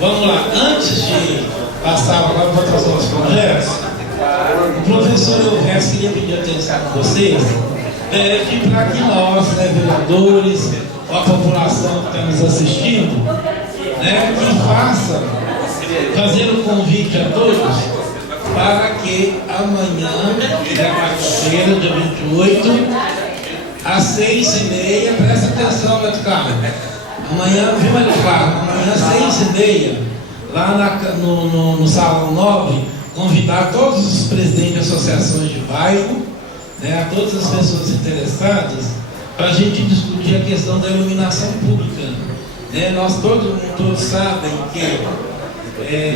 Vamos lá, antes de passar agora para trazer os projetos, o professor Elvésio queria pedir atenção de vocês, para que nós, vereadores, a população que está nos assistindo, que fazer o convite a todos para que amanhã, quarta-feira, dia 28, às 6h30, presta atenção, Beto Carlos. Amanhã, viu, Beto Carlos? Amanhã, às 6h30, lá no Salão 9, convidar todos os presidentes de associações de bairro, a todas as pessoas interessadas, para a gente discutir a questão da iluminação pública. Nós todos sabem que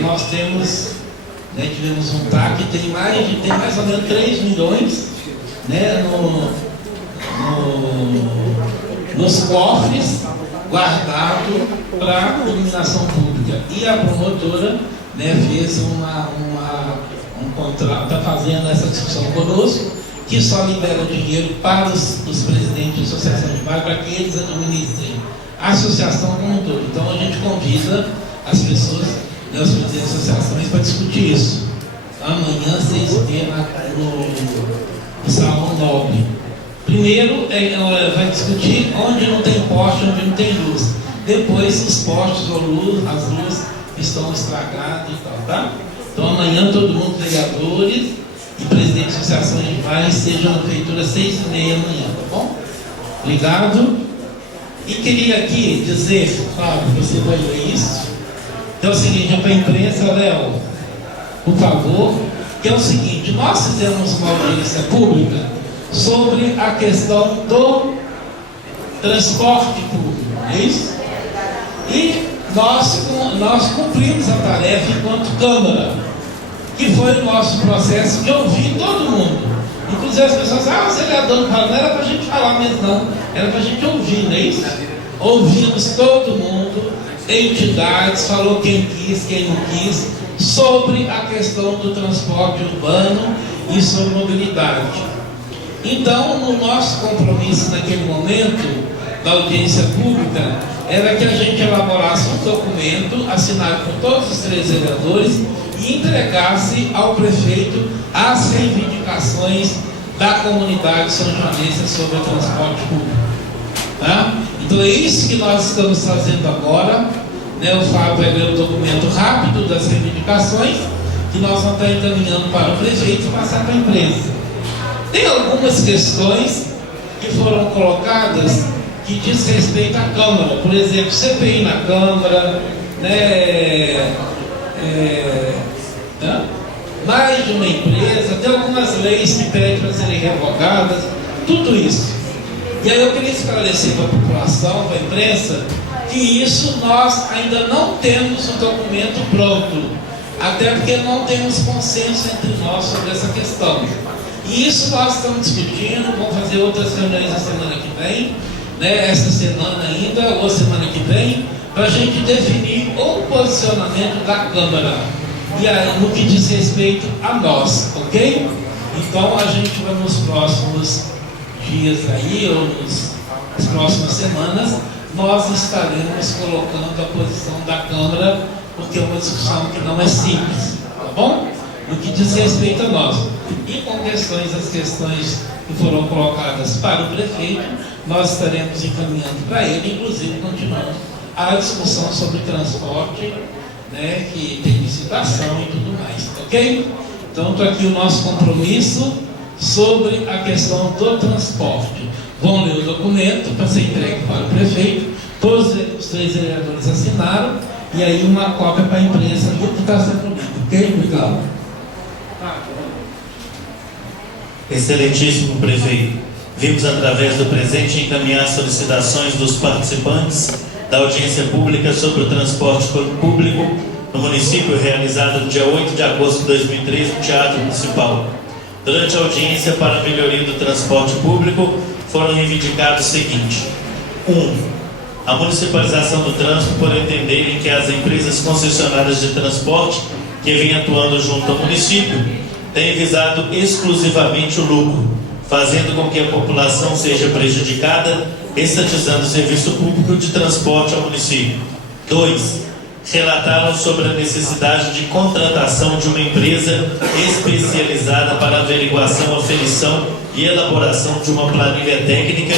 nós tivemos um TAC, tem mais ou menos 3 milhões nos cofres guardado para iluminação pública. E a promotora fez um contrato, está fazendo essa discussão conosco, que só libera dinheiro para os presidentes de associação de bairro, para que eles administrem a associação como um todo. Então a gente convida as pessoas, os presidentes de associações, para discutir isso. Amanhã, 6h30, no Salão 9. Primeiro, vai discutir onde não tem poste, onde não tem luz. Depois, os postes ou as luzes estão estragadas e tal, tá? Então, amanhã, todo mundo, vereadores e presidente de associações de bairros, estejam na prefeitura 6h30 amanhã, tá bom? Obrigado. E queria aqui dizer, Fábio, você vai ler isso. Então é o seguinte, para a imprensa, Léo, por favor, que é o seguinte, nós fizemos uma audiência pública sobre a questão do transporte público, é isso? E nós cumprimos a tarefa enquanto Câmara, que foi o nosso processo de ouvir todo mundo. Inclusive as pessoas, você vereador não fala, não era para a gente falar mesmo não, era para a gente ouvir, não é isso? Ouvimos todo mundo, entidades, falou quem quis, quem não quis, sobre a questão do transporte urbano e sobre mobilidade. Então, no nosso compromisso naquele momento da audiência pública, era que a gente elaborasse um documento assinado por todos os 3 vereadores e entregasse ao prefeito as reivindicações da comunidade são-joanense sobre o transporte público. Tá? Então é isso que nós estamos fazendo agora. O Fábio vai ler o documento rápido das reivindicações, que nós vamos estar encaminhando para o prefeito e passar para a imprensa. Tem algumas questões que foram colocadas que diz respeito à Câmara. Por exemplo, CPI na Câmara, mais de uma empresa, tem algumas leis que pedem para serem revogadas, tudo isso. E aí eu queria esclarecer para a população, para a imprensa, que isso nós ainda não temos um documento pronto, até porque não temos consenso entre nós sobre essa questão. E isso nós estamos discutindo, vamos fazer outras reuniões a semana que vem, essa semana ainda, ou semana que vem, para a gente definir o posicionamento da Câmara, e aí, no que diz respeito a nós, ok? Então a gente vai nos próximos dias aí, ou nas próximas semanas, nós estaremos colocando a posição da Câmara, porque é uma discussão que não é simples, tá bom? No que diz respeito a nós. E com as questões que foram colocadas para o prefeito, nós estaremos encaminhando para ele, inclusive continuando a discussão sobre transporte, que tem licitação e tudo mais, ok? Então está aqui o nosso compromisso sobre a questão do transporte. Vão ler o documento para ser entregue para o prefeito, todos os 3 vereadores assinaram, e aí uma cópia para a imprensa do que está sendo lido, ok? Obrigado. Excelentíssimo prefeito, vimos através do presente encaminhar solicitações dos participantes da audiência pública sobre o transporte público no município, realizada no dia 8 de agosto de 2013 no Teatro Municipal. Durante a audiência para a melhoria do transporte público, foram reivindicados o seguinte: 1. A municipalização do trânsito, por entenderem que as empresas concessionárias de transporte que vêm atuando junto ao município têm visado exclusivamente o lucro, fazendo com que a população seja prejudicada, estatizando o serviço público de transporte ao município. 2. relataram sobre a necessidade de contratação de uma empresa especializada para averiguação, aferição e elaboração de uma planilha técnica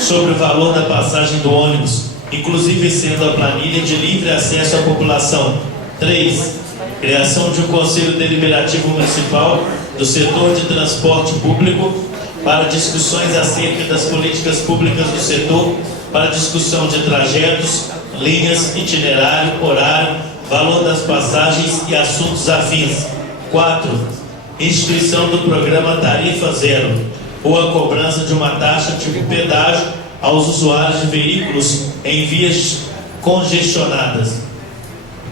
sobre o valor da passagem do ônibus, inclusive sendo a planilha de livre acesso à população. 3. Criação de um Conselho Deliberativo Municipal do setor de transporte público para discussões acerca das políticas públicas do setor, para discussão de trajetos, linhas, itinerário, horário, valor das passagens e assuntos afins. 4. Instituição do programa Tarifa Zero, ou a cobrança de uma taxa tipo pedágio aos usuários de veículos em vias congestionadas.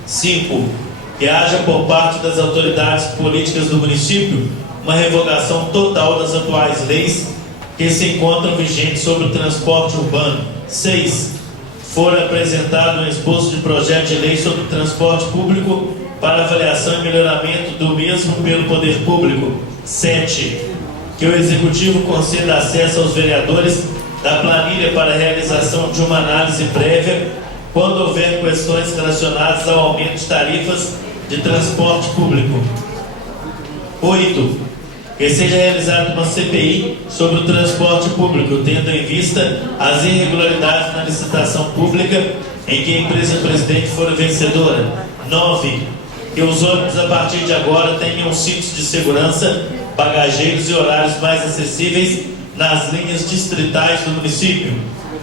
5. Que haja por parte das autoridades políticas do município uma revogação total das atuais leis que se encontram vigentes sobre o transporte urbano. 6. For apresentado um esboço de projeto de lei sobre transporte público para avaliação e melhoramento do mesmo pelo poder público. 7. Que o Executivo conceda acesso aos vereadores da planilha para a realização de uma análise prévia quando houver questões relacionadas ao aumento de tarifas de transporte público. 8. Que seja realizada uma CPI sobre o transporte público, tendo em vista as irregularidades na licitação pública em que a empresa presidente for vencedora. 9. Que os ônibus a partir de agora tenham cintos de segurança, bagageiros e horários mais acessíveis nas linhas distritais do município.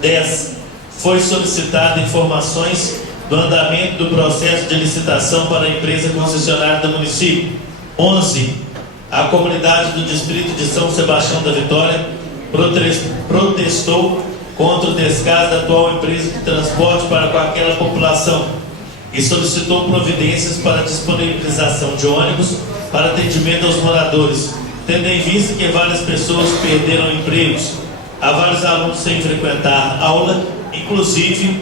10. Foi solicitada informações do andamento do processo de licitação para a empresa concessionária do município. 11. A comunidade do distrito de São Sebastião da Vitória protestou contra o descaso da atual empresa de transporte para com aquela população e solicitou providências para a disponibilização de ônibus para atendimento aos moradores, tendo em vista que várias pessoas perderam empregos, há vários alunos sem frequentar aula, inclusive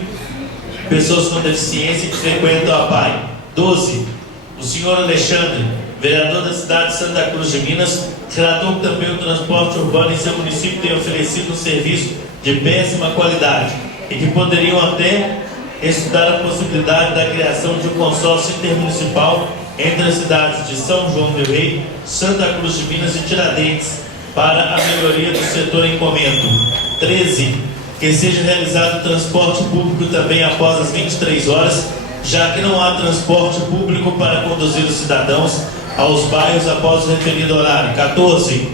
pessoas com deficiência que frequentam a PAI. 12. O senhor Alexandre, vereador da cidade de Santa Cruz de Minas, relatou que também o transporte urbano em seu município tem oferecido um serviço de péssima qualidade e que poderiam até estudar a possibilidade da criação de um consórcio intermunicipal entre as cidades de São João del Rei, Santa Cruz de Minas e Tiradentes para a melhoria do setor em comento. 13. Que seja realizado transporte público também após as 23 horas, já que não há transporte público para conduzir os cidadãos aos bairros após o referido horário. 14.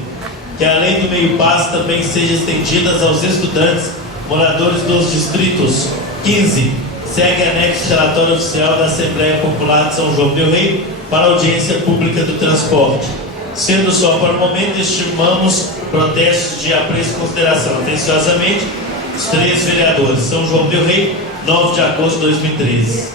Que a lei do meio passe também seja estendida aos estudantes moradores dos distritos. 15. Segue anexo relatório oficial da Assembleia Popular de São João del Rei para audiência pública do transporte. Sendo só para o momento, estimamos protestos de apreço e consideração. Atenciosamente, os 3 vereadores. São João del Rei, 9 de agosto de 2013.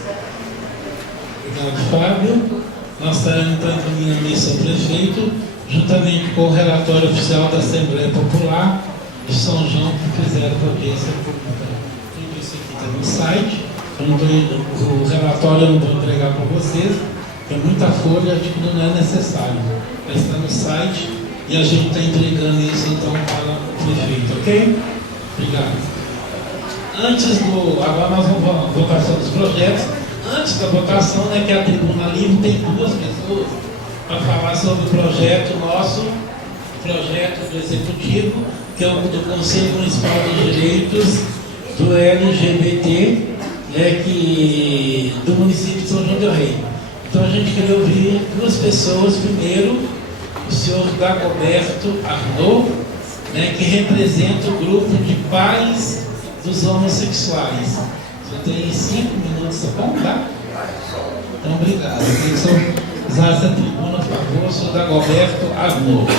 Obrigado, Fábio. Nós estaremos entrando em encaminhamento ao prefeito, juntamente com o relatório oficial da Assembleia Popular de São João, que fizeram a audiência pública. Tudo isso aqui está no site. O relatório eu não vou entregar para vocês, tem muita folha, acho que não é necessário. Mas está no site e a gente está entregando isso então para o prefeito, ok? Obrigado. Agora nós vamos à votação dos projetos. Antes da votação, né, que a tribuna livre tem 2 pessoas para falar sobre o projeto nosso, projeto do Executivo, que é o do Conselho Municipal dos Direitos do LGBT, do município de São João del Rei. Então a gente queria ouvir 2 pessoas. Primeiro, o senhor Dagoberto Arnaud, que representa o grupo de pais dos homossexuais. Você tem 5 minutos, tá bom? Tá? Então, obrigado. Eu queria que o senhor usasse a tribuna, por favor, o senhor Dagoberto Arnaud.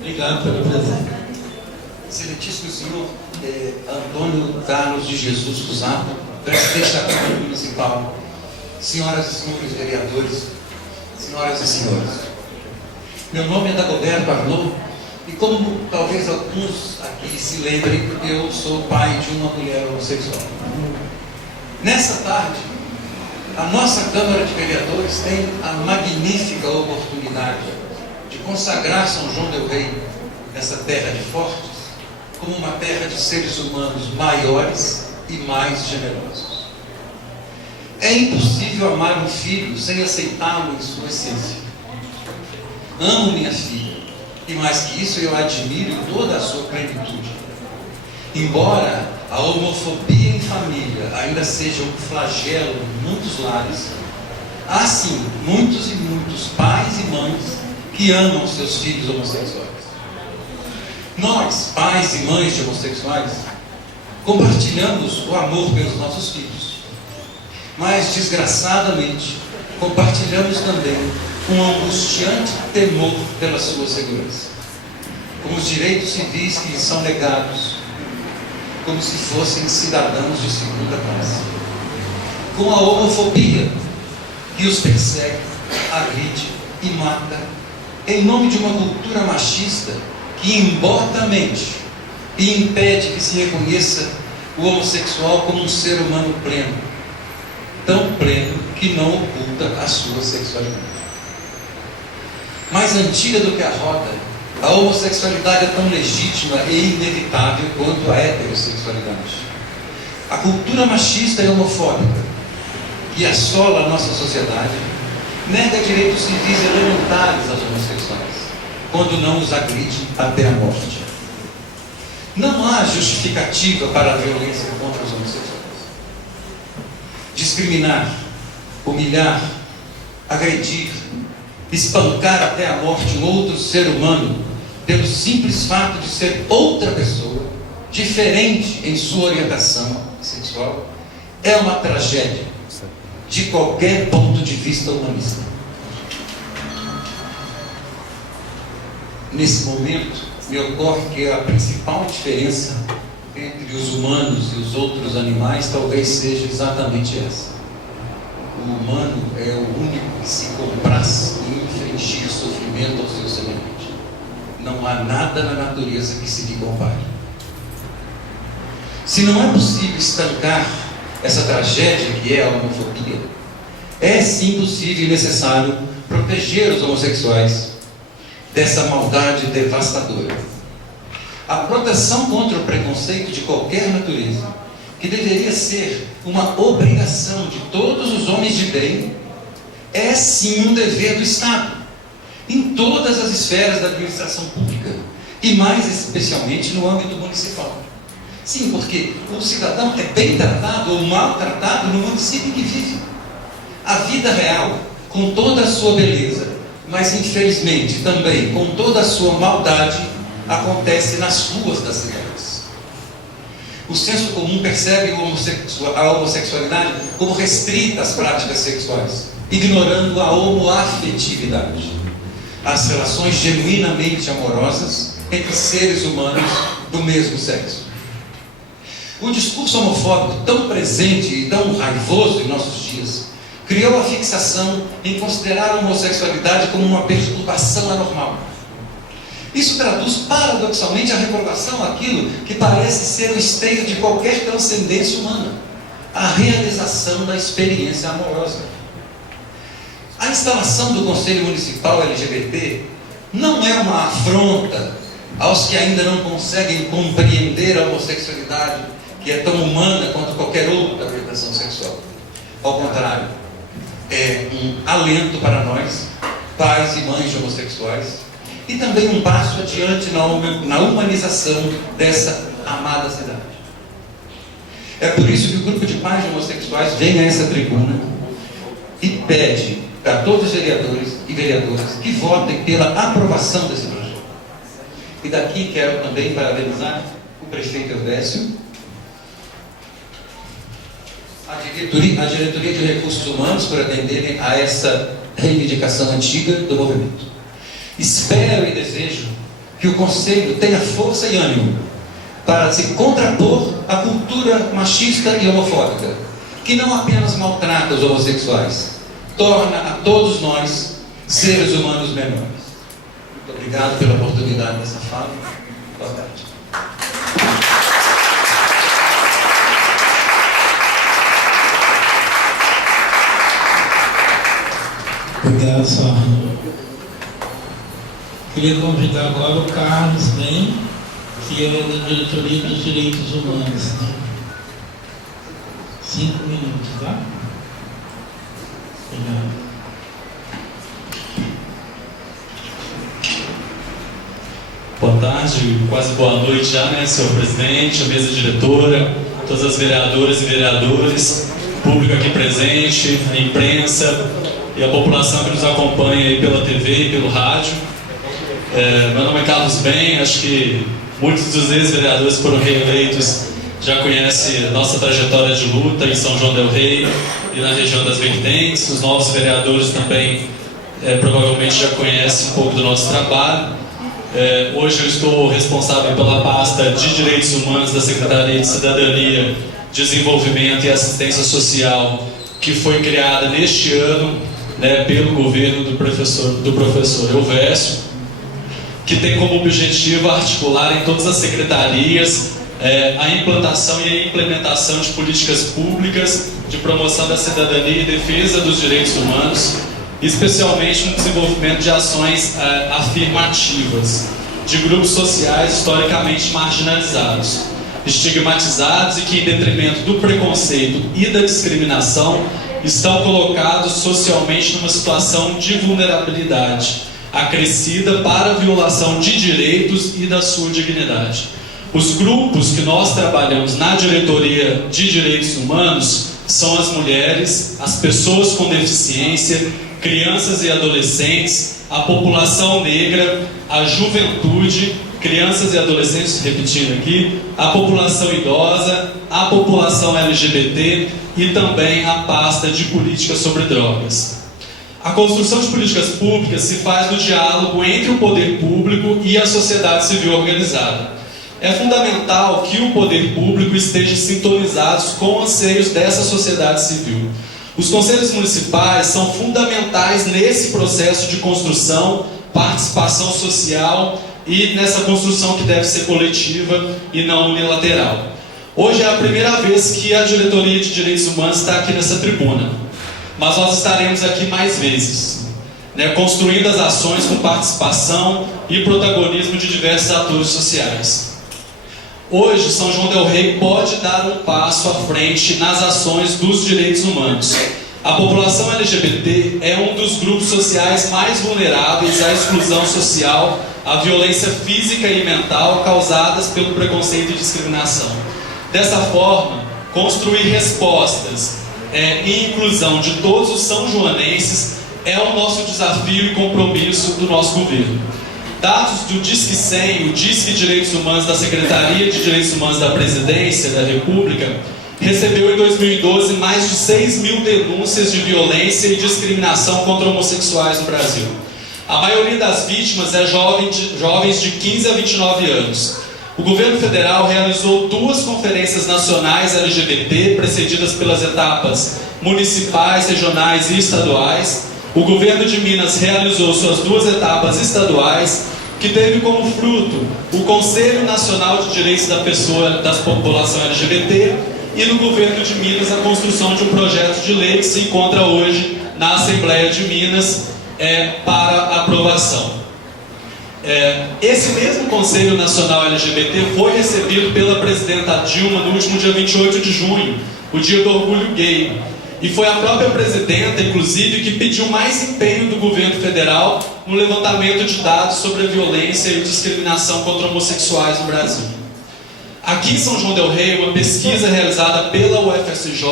Obrigado pela presença. Excelentíssimo senhor Antônio Carlos de Jesus Cusato, presidente da Câmara Municipal, senhoras e senhores vereadores, senhoras e senhores. Meu nome é Dagoberto Arnaud e, como talvez alguns aqui se lembrem, eu sou pai de uma mulher homossexual. Nessa tarde, a nossa Câmara de Vereadores tem a magnífica oportunidade de consagrar São João del Rei, essa terra de fortes, como uma terra de seres humanos maiores e mais generosos. É impossível amar um filho sem aceitá-lo em sua essência. Amo minha filha, e mais que isso, eu admiro toda a sua plenitude. Embora a homofobia em família ainda seja um flagelo em muitos lares, há sim muitos e muitos pais e mães que amam seus filhos homossexuais. Nós, pais e mães de homossexuais, compartilhamos o amor pelos nossos filhos, mas desgraçadamente compartilhamos também um angustiante temor pela sua segurança, com os direitos civis que lhes são negados, como se fossem cidadãos de segunda classe, com a homofobia que os persegue, agride e mata, em nome de uma cultura machista que embota a mente e impede que se reconheça o homossexual como um ser humano pleno, tão pleno que não oculta a sua sexualidade. Mais antiga do que a roda, a homossexualidade é tão legítima e inevitável quanto a heterossexualidade. A cultura machista e homofóbica que assola a nossa sociedade nega direitos civis elementares aos homossexuais, quando não os agride até a morte. Não há justificativa para a violência contra os homossexuais. Discriminar, humilhar, agredir, espancar até a morte um outro ser humano pelo simples fato de ser outra pessoa, diferente em sua orientação sexual, é uma tragédia de qualquer ponto de vista humanista. Nesse momento, me ocorre que a principal diferença entre os humanos e os outros animais talvez seja exatamente essa. O humano é o único que se compraz em infligir sofrimento ao seu semelhante. Não há nada na natureza que se lhe compare. Se não é possível estancar essa tragédia que é a homofobia, é sim possível e necessário proteger os homossexuais dessa maldade devastadora. A proteção contra o preconceito de qualquer natureza, que deveria ser uma obrigação de todos os homens de bem, é sim um dever do Estado, em todas as esferas da administração pública, e mais especialmente no âmbito municipal. Sim, porque o cidadão é bem tratado ou mal tratado no município em que vive. A vida real, com toda a sua beleza, mas infelizmente também com toda a sua maldade, acontece nas ruas das cidades. O senso comum percebe a homossexualidade como restrita às práticas sexuais, ignorando a homoafetividade, as relações genuinamente amorosas entre seres humanos do mesmo sexo. O discurso homofóbico, tão presente e tão raivoso em nossos dias, criou a fixação em considerar a homossexualidade como uma perturbação anormal. Isso traduz paradoxalmente a reprovação àquilo que parece ser o esteio de qualquer transcendência humana, a realização da experiência amorosa. A instalação do Conselho Municipal LGBT não é uma afronta aos que ainda não conseguem compreender a homossexualidade, que é tão humana quanto qualquer outra orientação sexual. Ao contrário, é um alento para nós, pais e mães de homossexuais, e também um passo adiante na humanização dessa amada cidade. É por isso que o grupo de pais de homossexuais vem a essa tribuna e pede a todos os vereadores e vereadoras que votem pela aprovação desse projeto. E daqui quero também parabenizar o prefeito Eudécio, a diretoria de recursos humanos por atenderem a essa reivindicação antiga do movimento. Espero e desejo que o Conselho tenha força e ânimo para se contrapor à cultura machista e homofóbica, que não apenas maltrata os homossexuais, torna a todos nós seres humanos menores. Muito obrigado pela oportunidade dessa fala. Boa tarde. Obrigado, senhor. Queria convidar agora o Carlos Ben, que é da Diretoria dos Direitos Humanos. 5 minutos, tá? tarde, quase boa noite já, né, senhor presidente, a mesa diretora, todas as vereadoras e vereadores, público aqui presente, a imprensa e a população que nos acompanha aí pela TV e pelo rádio. Meu nome é Carlos Ben, acho que muitos dos ex-vereadores que foram reeleitos já conhecem nossa trajetória de luta em São João del Rei e na região das Vertentes. Os novos vereadores também provavelmente já conhecem um pouco do nosso trabalho. Hoje eu estou responsável pela pasta de Direitos Humanos da Secretaria de Cidadania, Desenvolvimento e Assistência Social, que foi criada neste ano, né, pelo governo do professor Elvésio, que tem como objetivo articular em todas as secretarias a implantação e a implementação de políticas públicas de promoção da cidadania e defesa dos direitos humanos, especialmente no desenvolvimento de ações afirmativas de grupos sociais historicamente marginalizados, estigmatizados e que, em detrimento do preconceito e da discriminação, estão colocados socialmente numa situação de vulnerabilidade acrescida para a violação de direitos e da sua dignidade. Os grupos que nós trabalhamos na Diretoria de Direitos Humanos são as mulheres, as pessoas com deficiência, crianças e adolescentes, a população negra, a juventude, crianças e adolescentes, repetindo aqui, a população idosa, a população LGBT e também a pasta de políticas sobre drogas. A construção de políticas públicas se faz no diálogo entre o poder público e a sociedade civil organizada. É fundamental que o poder público esteja sintonizado com anseios dessa sociedade civil. Os conselhos municipais são fundamentais nesse processo de construção, participação social e nessa construção que deve ser coletiva e não unilateral. Hoje é a primeira vez que a Diretoria de Direitos Humanos está aqui nessa tribuna, mas nós estaremos aqui mais vezes, né, construindo as ações com participação e protagonismo de diversos atores sociais. Hoje, São João del Rei pode dar um passo à frente nas ações dos direitos humanos. A população LGBT é um dos grupos sociais mais vulneráveis à exclusão social, à violência física e mental causadas pelo preconceito e discriminação. Dessa forma, construir respostas e inclusão de todos os são-joanenses é o nosso desafio e compromisso do nosso governo. Dados do Disque 100, o Disque Direitos Humanos da Secretaria de Direitos Humanos da Presidência da República, recebeu em 2012 mais de 6 mil denúncias de violência e discriminação contra homossexuais no Brasil. A maioria das vítimas é jovens de 15 a 29 anos. O governo federal realizou 2 conferências nacionais LGBT, precedidas pelas etapas municipais, regionais e estaduais. O governo de Minas realizou suas 2 etapas estaduais, que teve como fruto o Conselho Nacional de Direitos da População LGBT, e no governo de Minas a construção de um projeto de lei que se encontra hoje na Assembleia de Minas para aprovação. Esse mesmo Conselho Nacional LGBT foi recebido pela presidenta Dilma no último dia 28 de junho, o dia do orgulho gay. E foi a própria presidenta, inclusive, que pediu mais empenho do governo federal no levantamento de dados sobre a violência e discriminação contra homossexuais no Brasil. Aqui em São João del Rei, uma pesquisa realizada pela UFSJ,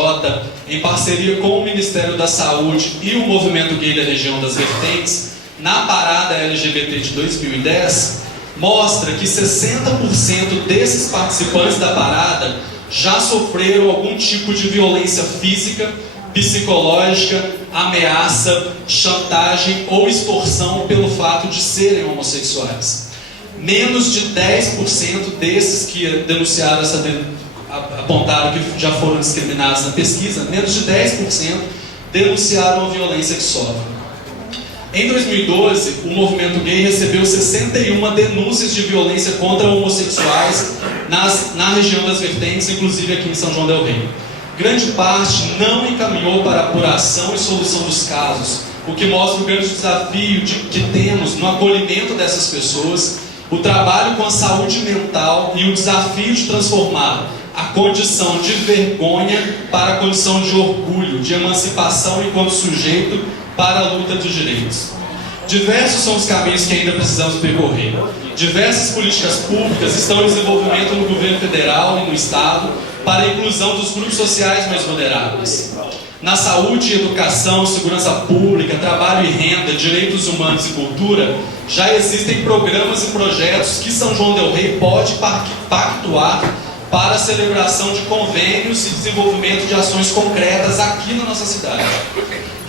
em parceria com o Ministério da Saúde e o Movimento Gay da Região das Vertentes, na parada LGBT de 2010, mostra que 60% desses participantes da parada já sofreram algum tipo de violência física, psicológica, ameaça, chantagem ou extorsão pelo fato de serem homossexuais. Menos de 10% desses que denunciaram apontaram que já foram discriminados na pesquisa, menos de 10% denunciaram a violência que sofrem. Em 2012, o movimento gay recebeu 61 denúncias de violência contra homossexuais na região das Vertentes, inclusive aqui em São João del Rei. Grande parte não encaminhou para apuração e solução dos casos, o que mostra o grande desafio que temos no acolhimento dessas pessoas, o trabalho com a saúde mental e o desafio de transformar a condição de vergonha para a condição de orgulho, de emancipação enquanto sujeito para a luta dos direitos. Diversos são os caminhos que ainda precisamos percorrer. Diversas políticas públicas estão em desenvolvimento no governo federal e no estado para a inclusão dos grupos sociais mais vulneráveis. Na saúde, educação, segurança pública, trabalho e renda, direitos humanos e cultura, já existem programas e projetos que São João del Rei pode pactuar para a celebração de convênios e desenvolvimento de ações concretas aqui na nossa cidade.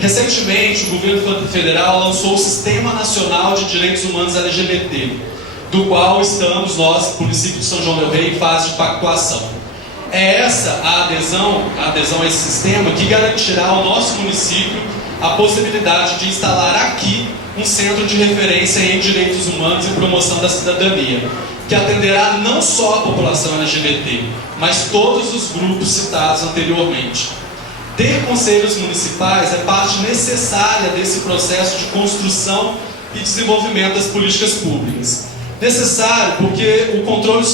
Recentemente, o governo federal lançou o Sistema Nacional de Direitos Humanos LGBT, do qual estamos nós, município de São João del Rei, em fase de pactuação. É essa a adesão a esse sistema que garantirá ao nosso município a possibilidade de instalar aqui um centro de referência em direitos humanos e promoção da cidadania, que atenderá não só a população LGBT, mas todos os grupos citados anteriormente. Ter conselhos municipais é parte necessária desse processo de construção e desenvolvimento das políticas públicas. Necessário para o controle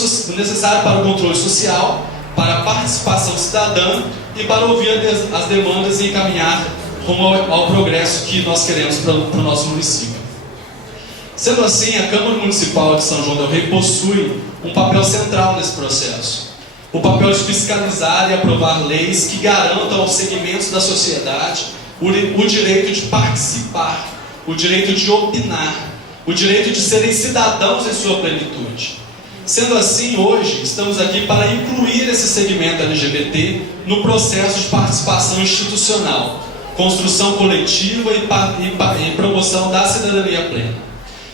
social, para a participação cidadã e para ouvir as demandas e encaminhar rumo ao progresso que nós queremos para o nosso município. Sendo assim, a Câmara Municipal de São João del Rei possui um papel central nesse processo. O papel de fiscalizar e aprovar leis que garantam aos segmentos da sociedade o direito de participar, o direito de opinar, o direito de serem cidadãos em sua plenitude. Sendo assim, hoje, estamos aqui para incluir esse segmento LGBT no processo de participação institucional, construção coletiva e promoção da cidadania plena.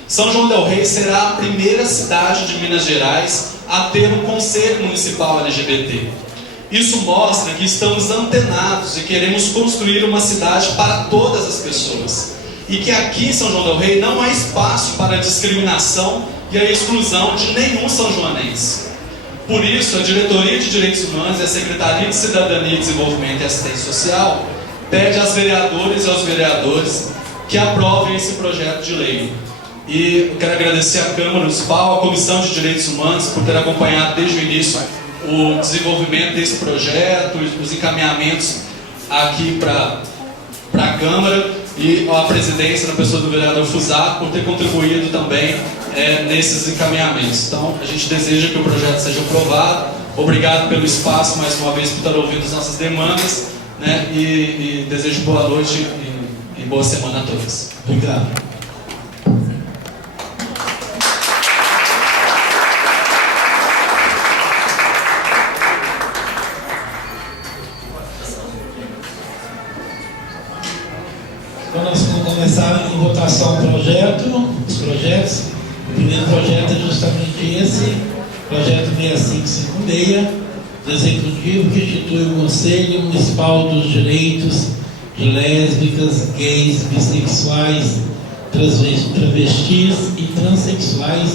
São João del Rei será a primeira cidade de Minas Gerais a ter um Conselho Municipal LGBT. Isso mostra que estamos antenados e queremos construir uma cidade para todas as pessoas. E que aqui em São João del Rei não há espaço para a discriminação e a exclusão de nenhum são-joanense. Por isso, a Diretoria de Direitos Humanos e a Secretaria de Cidadania e Desenvolvimento e Assistência Social pede às vereadoras e aos vereadores que aprovem esse projeto de lei. E eu quero agradecer à Câmara Municipal, à Comissão de Direitos Humanos, por ter acompanhado desde o início o desenvolvimento desse projeto, os encaminhamentos aqui para a Câmara, e a presidência, na pessoa do vereador Fusato, por ter contribuído também nesses encaminhamentos. Então, a gente deseja que o projeto seja aprovado. Obrigado pelo espaço, mais uma vez, por estar ouvindo as nossas demandas, né? E desejo boa noite e boa semana a todos. Obrigado. Então, nós vamos começar em votação os projetos. O primeiro projeto é justamente esse, projeto 6556, do Executivo, que institui o Conselho Municipal dos Direitos de Lésbicas, Gays, Bissexuais, Travestis e Transsexuais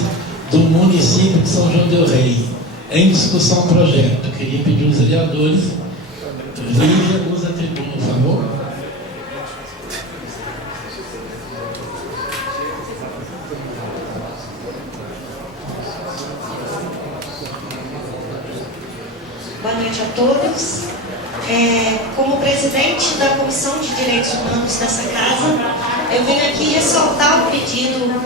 do município de São João del Rei. Em discussão o projeto. Eu queria pedir aos vereadores, veja, usa a tribuna, por favor. Boa noite a todos. Como presidente da Comissão de Direitos Humanos dessa casa, eu venho aqui ressaltar o pedido